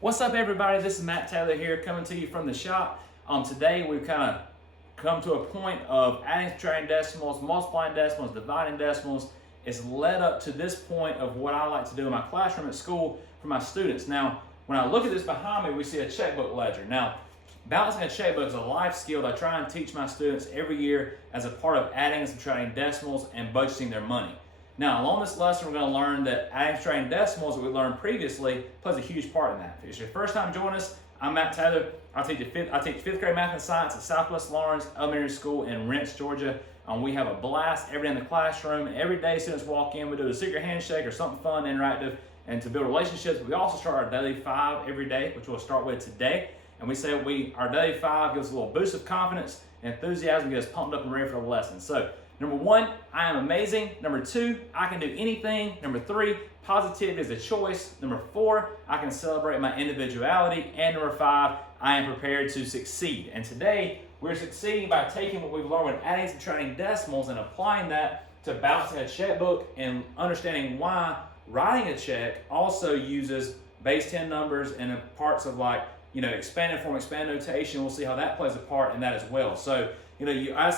What's up, everybody? This is Matt Taylor here, coming to you from the shop. Today we've kind of come to a point of adding, subtracting decimals, multiplying decimals, dividing decimals. It's led up to this point of what I like to do in my classroom at school for my students. Now, when I look at this behind me, we see a checkbook ledger. Now, balancing a checkbook is a life skill that I try and teach my students every year as a part of adding and subtracting decimals and budgeting their money. Now, along this lesson, we're going to learn that adding and subtracting decimals that we learned previously plays a huge part in that. If it's your first time joining us, I'm Matt Taylor. I teach fifth grade math and science at Southwest Lawrence Elementary School in Wrench, Georgia. We have a blast every day in the classroom. Every day students walk in, we do a secret handshake or something fun, interactive, and to build relationships. We also start our daily 5 every day, which we'll start with today. And we say our daily 5 gives us a little boost of confidence, enthusiasm, gets us pumped up and ready for the lesson. So, number 1, I am amazing. Number 2, I can do anything. Number 3, positivity is a choice. Number 4, I can celebrate my individuality. And number 5, I am prepared to succeed. And today, we're succeeding by taking what we've learned with adding and subtracting decimals and applying that to balancing a checkbook and understanding why writing a check also uses base 10 numbers and parts of expanded form, expanded notation. We'll see how that plays a part in that as well. So,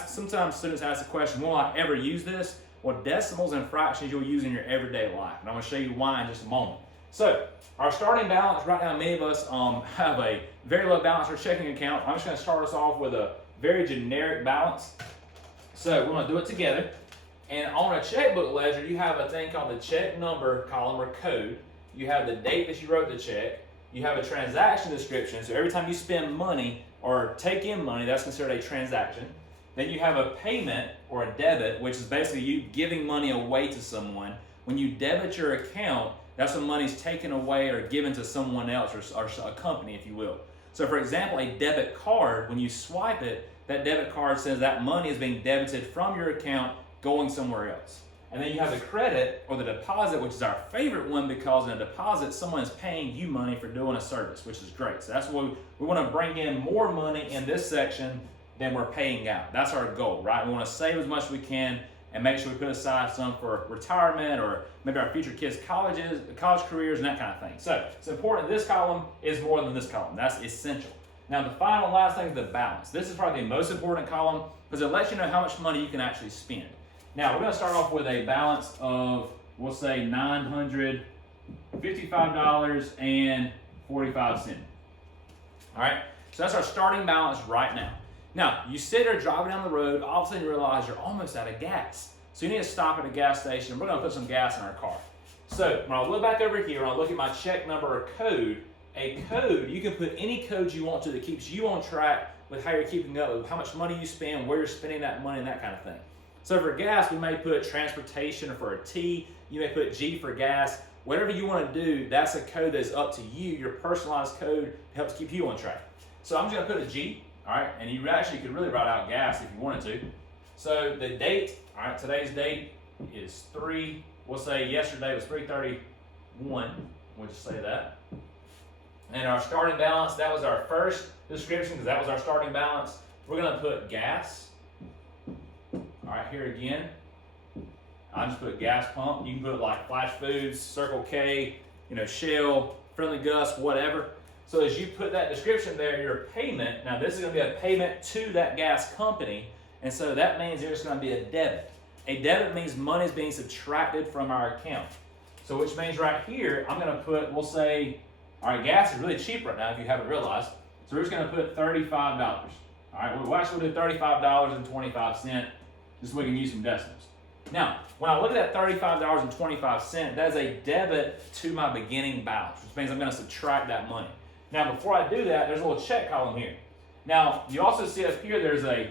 sometimes students ask the question, will I ever use this? Well, decimals and fractions you'll use in your everyday life. And I'm going to show you why in just a moment. So, our starting balance right now, many of us have a very low balance for checking account. I'm just going to start us off with a very generic balance. So, we're going to do it together. And on a checkbook ledger, you have a thing called the check number column or code. You have the date that you wrote the check. You have a transaction description. So every time you spend money or take in money, that's considered a transaction. Then you have a payment or a debit, which is basically you giving money away to someone. When you debit your account, that's when money's taken away or given to someone else or a company, if you will. So for example, a debit card, when you swipe it, that debit card says that money is being debited from your account going somewhere else. And then you have the credit or the deposit, which is our favorite one because in a deposit, someone is paying you money for doing a service, which is great. So that's why we want to bring in more money in this section than we're paying out. That's our goal, right? We want to save as much as we can and make sure we put aside some for retirement or maybe our future kids' college careers and that kind of thing. So it's important this column is more than this column. That's essential. Now the final and last thing is the balance. This is probably the most important column because it lets you know how much money you can actually spend. Now, we're going to start off with a balance of, we'll say, $955.45. All right? So that's our starting balance right now. Now, you sit there driving down the road, all of a sudden you realize you're almost out of gas. So you need to stop at a gas station. We're going to put some gas in our car. So when I look back over here, when I look at my check number or code, a code, you can put any code you want to that keeps you on track with how you're keeping up with how much money you spend, where you're spending that money, and that kind of thing. So for gas, we may put transportation, or for a T, you may put G for gas. Whatever you want to do, that's a code that's up to you. Your personalized code helps keep you on track. So I'm just going to put a G, all right? And you actually could really write out gas if you wanted to. So the date, all right, today's date is we'll say yesterday was 3/31. We'll just say that. And our starting balance, that was our first description because that was our starting balance. We're going to put gas. All right, here again, I just put gas pump. You can put like Flash Foods, Circle K, Shell, Friendly Gus, whatever. So as you put that description there, your payment, now this is going to be a payment to that gas company, and so that means there's going to be a debit. A debit means money is being subtracted from our account. So which means right here, I'm going to put, we'll say, all right, gas is really cheap right now if you haven't realized. So we're just going to put $35. All right, we'll actually do $35.25. Just so we can use some decimals. Now, when I look at that $35.25, that is a debit to my beginning balance, which means I'm going to subtract that money. Now, before I do that, there's a little check column here. Now, you also see up here,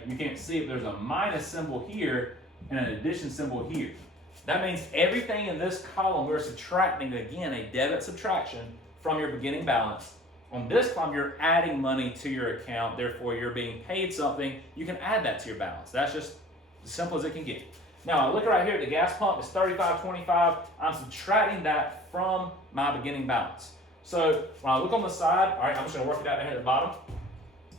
you can't see it, there's a minus symbol here and an addition symbol here. That means everything in this column, we're subtracting, again, a debit subtraction from your beginning balance. On this column, you're adding money to your account, therefore you're being paid something. You can add that to your balance. That's just as simple as it can get. Now, I look right here at the gas pump, it's $35.25. I'm subtracting that from my beginning balance. So when I look on the side, all right, I'm just going to work it out down here at the bottom.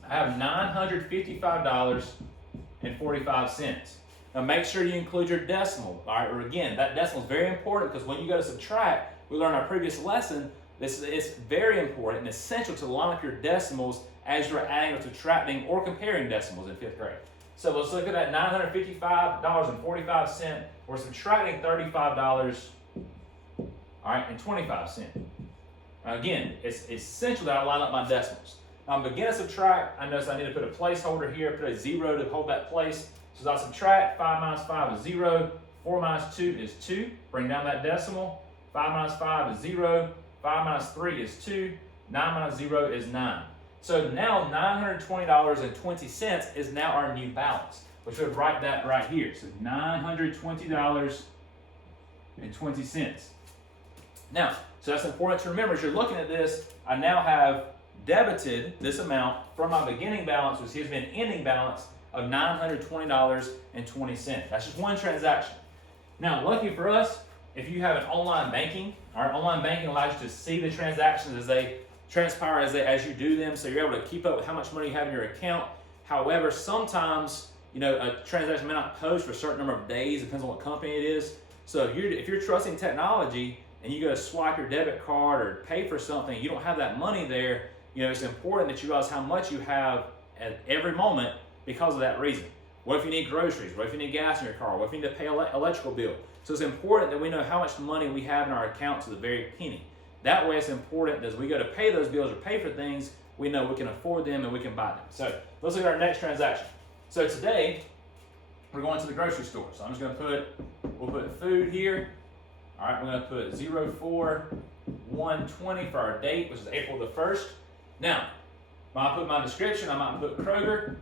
I have $955.45. Now make sure you include your decimal, all right? Or again, that decimal is very important because when you go to subtract, we learned in our previous lesson, It's very important and essential to line up your decimals as you're adding or subtracting or comparing decimals in 5th grade. So let's look at that $955.45. We're subtracting $35, and 25 cents. Again, it's essential that I line up my decimals. Now I'm beginning to subtract. I notice I need to put a placeholder here, put a 0 to hold that place. So as I subtract, 5 minus 5 is 0, 4 minus 2 is 2. Bring down that decimal. 5 minus 5 is 0, 5 minus 3 is 2, 9 minus 0 is 9. So now $920.20 is now our new balance. We should write that right here. So $920.20. Now, so that's important to remember as you're looking at this. I now have debited this amount from my beginning balance, which gives me an ending balance of $920.20. That's just one transaction. Now, lucky for us, if you have an online banking, our online banking allows you to see the transactions as they transpire as you do them, so you're able to keep up with how much money you have in your account. However, sometimes a transaction may not post for a certain number of days, depends on what company it is. So if you're trusting technology and you go to swipe your debit card or pay for something, you don't have that money there, it's important that you realize how much you have at every moment because of that reason. What if you need groceries? What if you need gas in your car? What if you need to pay electrical bill? So it's important that we know how much money we have in our account to the very penny. That way it's important that as we go to pay those bills or pay for things, we know we can afford them and we can buy them. So let's look at our next transaction. So today, we're going to the grocery store. So I'm just going to we'll put food here. All right, we're going to put 04/1/20 for our date, which is April the 1st. Now, when I put my description, I might put Kroger.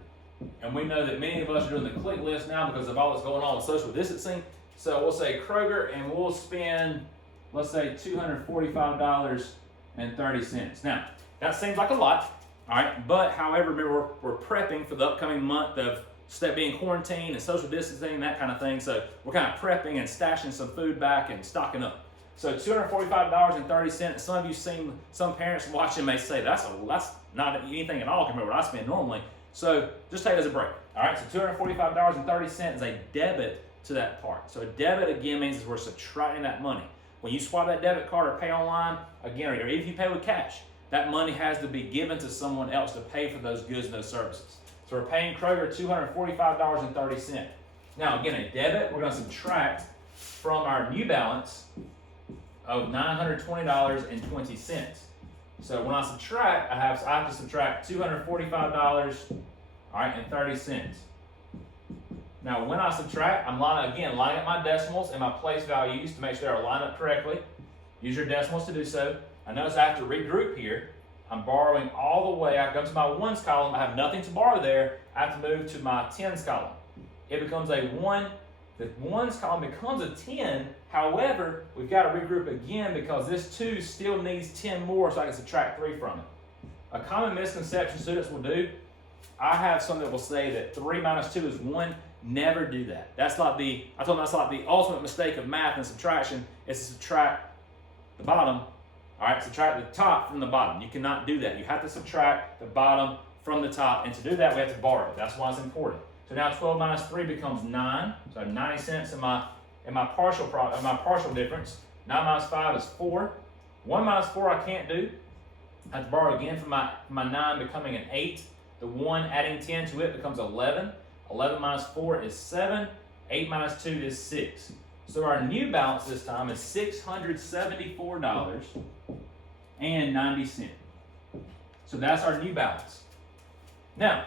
And we know that many of us are doing the click list now because of all that's going on with social distancing. So we'll say Kroger and we'll spend, let's say $245.30. Now, that seems like a lot, all right? But however, remember, we're prepping for the upcoming month of being quarantined and social distancing, that kind of thing. So we're kind of prepping and stashing some food back and stocking up. So $245.30. Some of you seen, some parents watching may say, that's not anything at all compared to what I spend normally. So just take it as a break. All right, so $245.30 is a debit to that part. So a debit again means we're subtracting that money. When you swipe that debit card or pay online, again, or even if you pay with cash, that money has to be given to someone else to pay for those goods and those services. So we're paying Kroger $245.30. Now again, a debit, we're going to subtract from our new balance of $920.20. So when I subtract, I have to subtract $245.30. Now when I subtract, I'm lining up my decimals and my place values to make sure they're lined up correctly. Use your decimals to do so. I notice I have to regroup here. I'm borrowing all the way. I come to my ones column. I have nothing to borrow there. I have to move to my tens column. It becomes a 1. The ones column becomes a 10. However, we've got to regroup again because this 2 still needs 10 more so I can subtract 3 from it. A common misconception students will do, I have some that will say that 3 minus 2 is 1. Never do that. I told them that's like the ultimate mistake of math and subtraction is to subtract the bottom. All right, subtract the top from the bottom. You cannot do that. You have to subtract the bottom from the top, and to do that, we have to borrow. That's why it's important. So now 12 minus 3 becomes 9. So I have 90 cents in my partial difference. 9 minus 5 is 4. 1 minus 4 I can't do. I have to borrow again for my 9 becoming an 8. The 1 adding 10 to it becomes 11. 11 minus 4 is 7. 8 minus 2 is 6. So our new balance this time is $674.90. So that's our new balance. Now,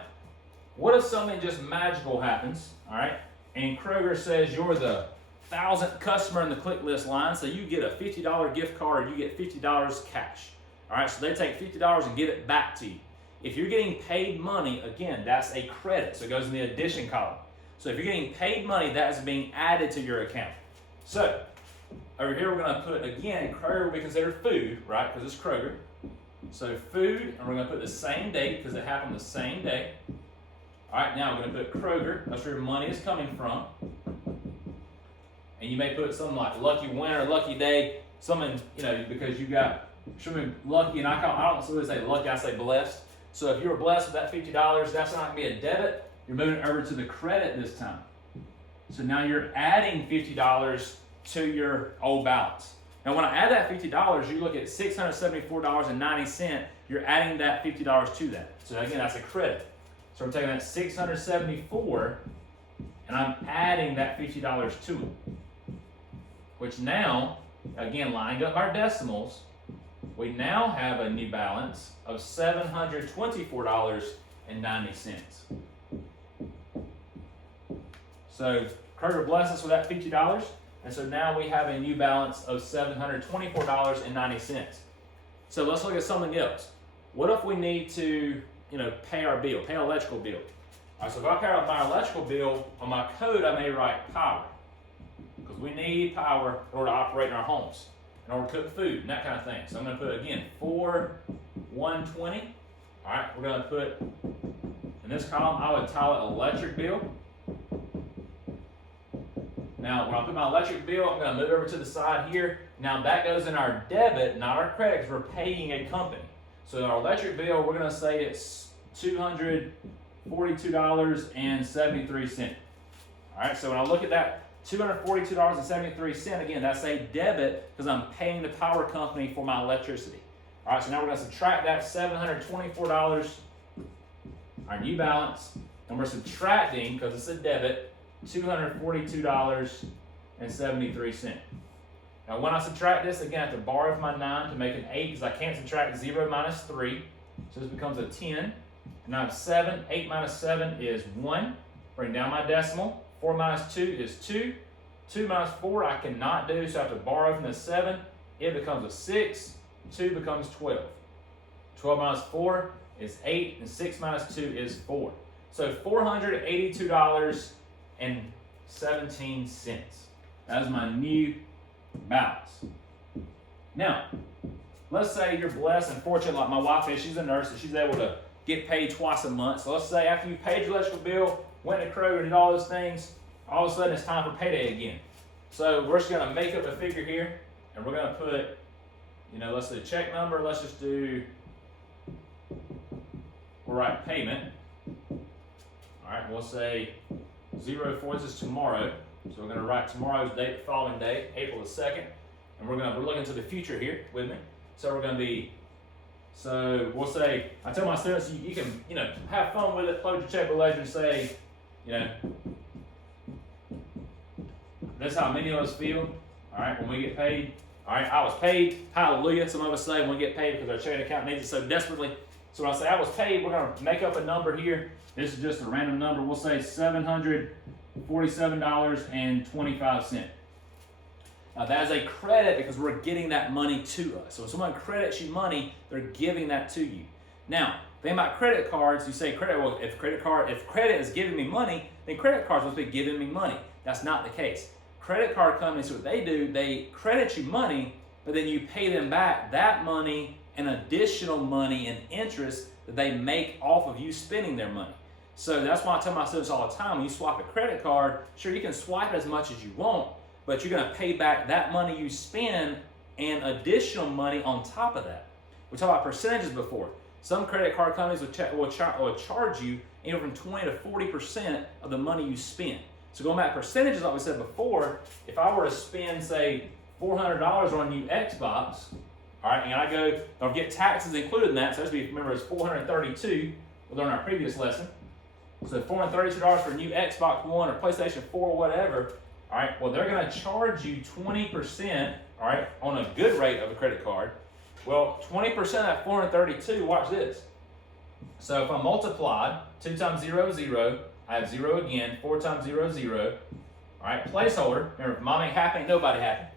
what if something just magical happens, all right, and Kroger says you're the 1,000th customer in the click list line, so you get a $50 gift card or you get $50 cash. All right, so they take $50 and give it back to you. If you're getting paid money, again, that's a credit, so it goes in the addition column. So if you're getting paid money, that is being added to your account. So over here, we're going to put, again, Kroger will be considered food, right, because it's Kroger. So food, and we're going to put the same date because it happened the same day. All right, now we're going to put Kroger. That's where your money is coming from. And you may put something like lucky winner, lucky day, something, because you got, should be lucky, and I don't always say lucky, I say blessed. So if you were blessed with that $50, that's not going to be a debit. You're moving it over to the credit this time. So now you're adding $50 to your old balance. Now when I add that $50, you look at $674.90, you're adding that $50 to that. So again, that's a credit. So we're taking that $674 and I'm adding that $50 to it. Which now, again, lining up our decimals, we now have a new balance of $724.90. So Kroger blessed us with that $50, and so now we have a new balance of $724.90. So let's look at something else. What if we need to, pay our bill, pay our electrical bill? All right, so if I pay my electrical bill, on my code I may write power, because we need power in order to operate in our homes, in order to cook food and that kind of thing. So I'm going to put, again, 4120. All right, we're going to put, in this column, I would title it electric bill. Now, when I put my electric bill, I'm going to move over to the side here. Now, that goes in our debit, not our credit, because we're paying a company. So our electric bill, we're going to say it's $242.73. All right, so when I look at that $242.73, again, that's a debit because I'm paying the power company for my electricity. All right, so now we're going to subtract that $724, our new balance, and we're subtracting, because it's a debit, $242.73. Now when I subtract this, again, I have to borrow from my 9 to make an 8 because I can't subtract 0 minus 3. So this becomes a 10. And I have 7. 8 minus 7 is 1. Bring down my decimal. 4 minus 2 is 2. 2 minus 4 I cannot do, so I have to borrow from the 7. It becomes a 6. 2 becomes 12. 12 minus 4 is 8, and 6 minus 2 is 4. So $482.17. That is my new balance. Now, let's say you're blessed and fortunate like my wife is. She's a nurse and she's able to get paid twice a month. So let's say after you paid your electrical bill, went to Kroger, did all those things, all of a sudden it's time for payday again. So we're just going to make up a figure here, and we're going to put, let's do check number. Let's just do, we'll write payment. All right, we'll say 04, this is tomorrow. So we're going to write tomorrow's date, the following day, April the 2nd. And we're looking to the future here with me. So we're going to be, so we'll say, I tell my students, you can, have fun with it, close your checkbook ledger and say, that's how many of us feel. All right, when we get paid. All right, I was paid. Hallelujah. Some of us say when we get paid because our checking account needs it so desperately. So when I say I was paid, we're going to make up a number here. This is just a random number. We'll say $747.25. Now that is a credit because we're getting that money to us. So when someone credits you money, they're giving that to you. Now, think about credit cards. You say credit. Well, if credit is giving me money, then credit cards must be giving me money. That's not the case. Credit card companies, what they do, they credit you money, but then you pay them back that money and additional money and interest that they make off of you spending their money. So that's why I tell my students all the time, when you swipe a credit card, sure, you can swipe as much as you want, but you're going to pay back that money you spend and additional money on top of that. We talked about percentages before. Some credit card companies will charge you anywhere from 20 to 40% of the money you spend. So going back to percentages, like we said before, if I were to spend, say, $400 on a new Xbox, all right, and I go, don't get taxes included in that, so remember it's $432, we learned in our previous lesson. So $432 for a new Xbox One or PlayStation 4 or whatever, all right, well, they're going to charge you 20%, all right, on a good rate of a credit card. Well, 20% of that 432, watch this. So if I multiplied 2 times 0 is 0, I have 0 again, 4 times 0 is 0. All right, placeholder. Remember, if mom ain't happy, ain't nobody happy.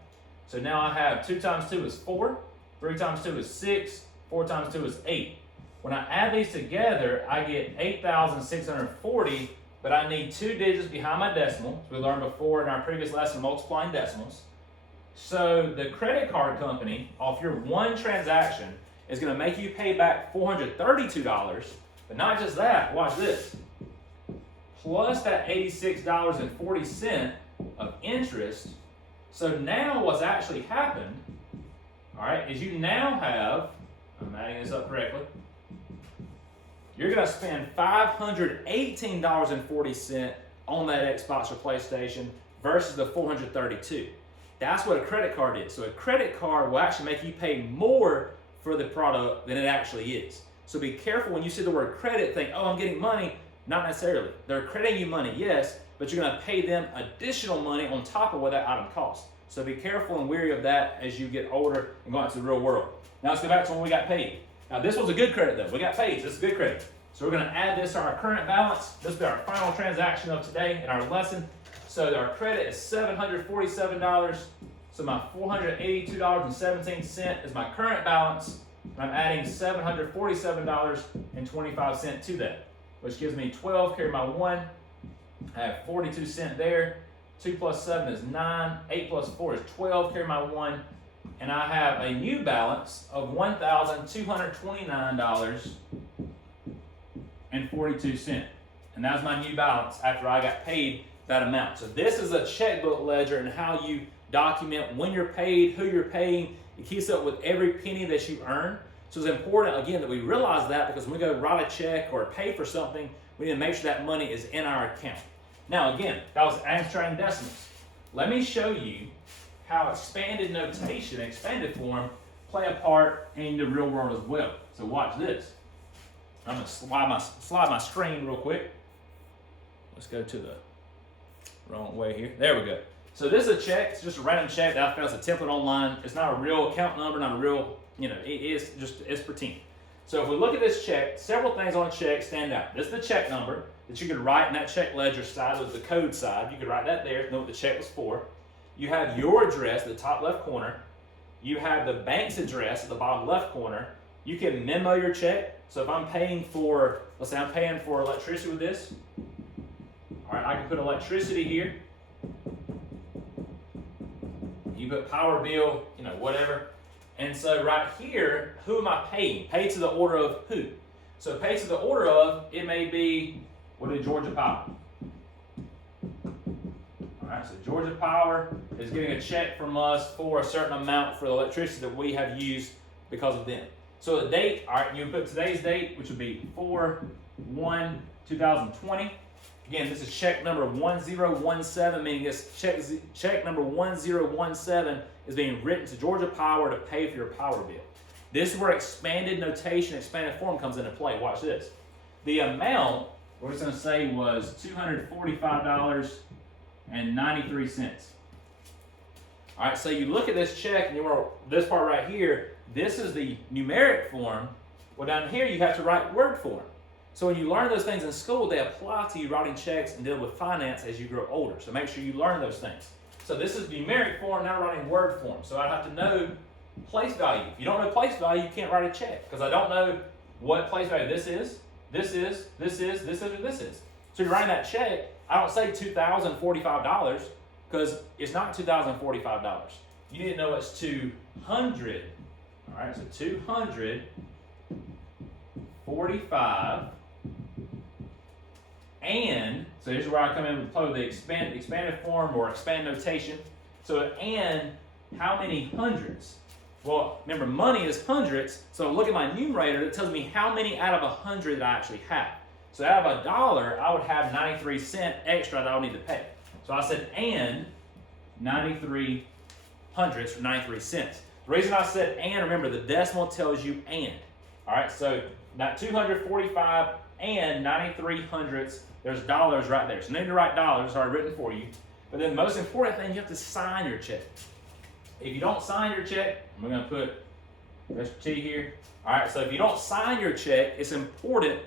So now I have 2 times 2 is 4, 3 times 2 is 6, 4 times 2 is 8. When I add these together, I get 8,640, but I need 2 digits behind my decimal. We learned before in our previous lesson, multiplying decimals. So the credit card company, off your one transaction, is going to make you pay back $432, but not just that, watch this. Plus that $86.40 of interest. So now what's actually happened, all right, is you now have, I'm adding this up correctly, you're going to spend $518.40 on that Xbox or PlayStation versus the $432. That's what a credit card is. So a credit card will actually make you pay more for the product than it actually is. So be careful when you see the word credit, think, oh, I'm getting money. Not necessarily. They're crediting you money, yes, but you're going to pay them additional money on top of what that item costs. So be careful and wary of that as you get older and go out to the real world. Now let's go back to when we got paid. Now this was a good credit though. We got paid, so this is good credit. So we're going to add this to our current balance. This will be our final transaction of today in our lesson. So our credit is $747. So my $482.17 is my current balance. And I'm adding $747.25 to that, which gives me 12, carry my 1. I have 42 cents there. 2 plus 7 is 9. 8 plus 4 is 12, carry my 1. And I have a new balance of $1,229.42. And that's my new balance after I got paid that amount. So this is a checkbook ledger and how you document when you're paid, who you're paying. It keeps up with every penny that you earn. So it's important, again, that we realize that, because when we go write a check or pay for something, we need to make sure that money is in our account. Now, again, that was adding, subtracting decimals. Let me show you how expanded notation, expanded form, play a part in the real world as well. So watch this. I'm going to slide my screen real quick. Let's go to the wrong way here. There we go. So this is a check. It's just a random check that I found as a template online. It's not a real account number, not a real, it's pretend. So if we look at this check, several things on a check stand out. This is the check number that you could write in that check ledger side with the code side. You could write that there, know what the check was for. You have your address at the top left corner. You have the bank's address at the bottom left corner. You can memo your check. So if I'm paying for, let's say I'm paying for electricity with this. All right, I can put electricity here. You put power bill, whatever. And so right here, who am I paying? Pay to the order of who? So pay to the order of, it may be, what is Georgia Power? All right, so Georgia Power is getting a check from us for a certain amount for the electricity that we have used because of them. So the date, all right, you put today's date, which would be 4/1/2020. Again, this is check number 1017, meaning this check number 1017 is being written to Georgia Power to pay for your power bill. This is where expanded notation, expanded form comes into play. Watch this. The amount, we're just going to say, was $245.93. All right, so you look at this check, and this part right here, this is the numeric form. Well, down here, you have to write word form. So when you learn those things in school, they apply to you writing checks and dealing with finance as you grow older. So make sure you learn those things. So this is numeric form, now writing word form. So I have to know place value. If you don't know place value, you can't write a check, because I don't know what place value this is, this is, this is, this is, or this is. So you're writing that check, I don't say $2,045, because it's not $2,045. You need to know it's 200. All right, so 245. And, so here's where I come in and play with the expanded form or expand notation. So, and how many hundreds? Well, remember, money is hundreds, so look at my numerator. It tells me how many out of 100 that I actually have. So out of $1, I would have 93 cents extra that I would need to pay. So I said, and 93 hundredths for 93 cents. The reason I said and, remember, the decimal tells you and. All right, so that 245 and 93 hundredths, there's dollars right there. So you need to write dollars, it's already written for you. But then the most important thing, you have to sign your check. If you don't sign your check, we're going to put Mr. T here. All right, so if you don't sign your check, it's important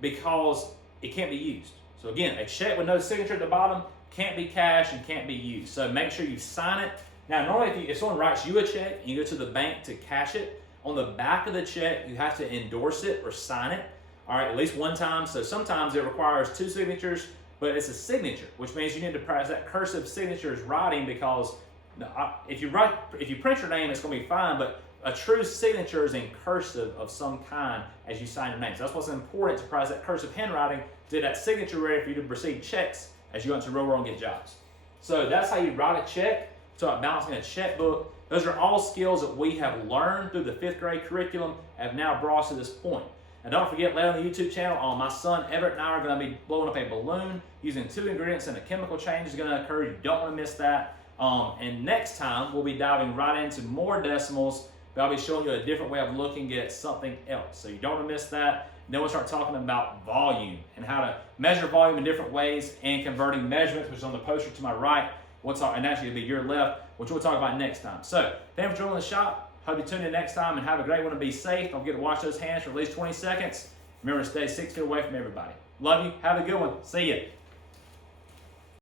because it can't be used. So again, a check with no signature at the bottom can't be cashed and can't be used. So make sure you sign it. Now, normally if someone writes you a check and you go to the bank to cash it, on the back of the check, you have to endorse it or sign it, all right, at least one time. So sometimes it requires 2 signatures, but it's a signature, which means you need to practice that cursive signature is writing, because if you print your name, it's going to be fine, but a true signature is in cursive of some kind as you sign your name. So that's what's important, to practice that cursive handwriting, to get that signature ready for you to receive checks as you go into the real world and get jobs. So that's how you write a check. So balancing a checkbook. Those are all skills that we have learned through the 5th grade curriculum and have now brought us to this point. And don't forget, later on the YouTube channel, my son Everett and I are going to be blowing up a balloon using 2 ingredients, and a chemical change is going to occur. You don't want to miss that. And next time, we'll be diving right into more decimals, but I'll be showing you a different way of looking at something else. So you don't want to miss that. Then we'll start talking about volume and how to measure volume in different ways and converting measurements, which is on the poster to my right. We'll talk, and actually it'll be your left, which we'll talk about next time. So thanks for joining the shop. Hope you tune in next time and have a great one and be safe. Don't forget to wash those hands for at least 20 seconds. Remember to stay 6 feet away from everybody. Love you. Have a good one. See ya.